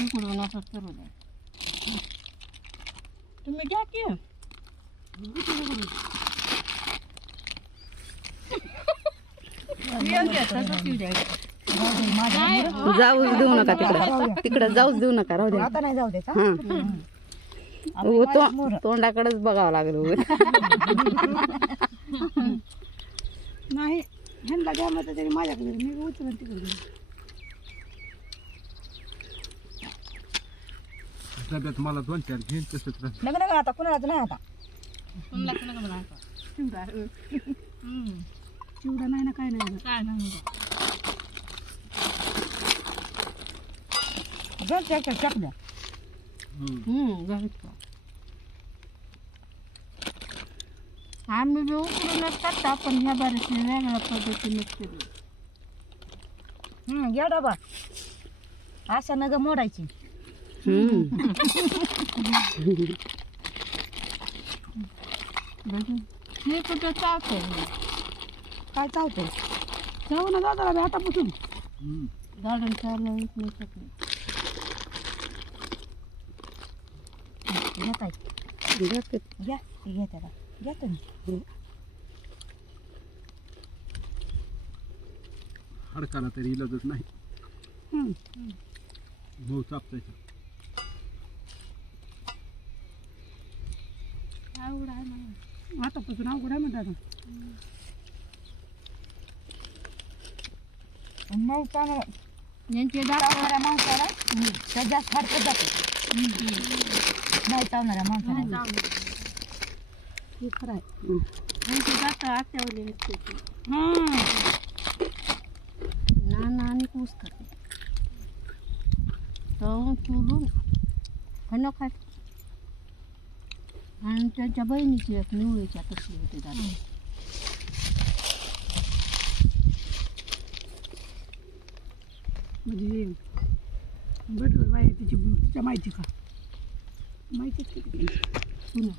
इकडून असं करू द्या. तुम्ही घ्या की जाऊच देऊ नका तिकडं जाऊच देऊ नका राहू द्या. आता नाही जाऊ दे तोंडाकडेच बघावं लागलं. नाही ह्यांना घ्या मग तरी माझ्याकडे मी उचलून तिकडे डब्यात मला 2-4 घेऊन तसंच राहत. नका नका आता कुणालाच नाही आता चिवडा नाही ना काय नाही काय नाही टाकल्या आम्ही बी उकडूनच करता पण ह्या बारीक वेगळ्या पद्धतीनेच केली. घ्या डबा अशा नग मोडायची हे कुठं चावतंय काय चावतंय चाव ना दादा आतापासून गार्डन चालू येत नाही सगळं. घ्या ताई घ्या घ्या त्याला घ्या तुम्ही हडकाला तरी इलाजच नाही. भाऊ चापतायचा अवघड आहे ना आतापासून अवघड आहे म्हणतात मग चांगलं यांचे चावणाऱ्या माणसाला त्या जास्त हडकत जाते नाही चावणाऱ्या माणसाला हे खरं आहे. यांचे जात आत्यावले निघते नाना आणि ऊस खाते तळून चुलून खणं खाते. आणि त्यांच्या बहिणीची एक निवळीच्या तसली होती दादा. म्हणजे भेटू बाई तिच्या माहिती का माहिती पुन्हा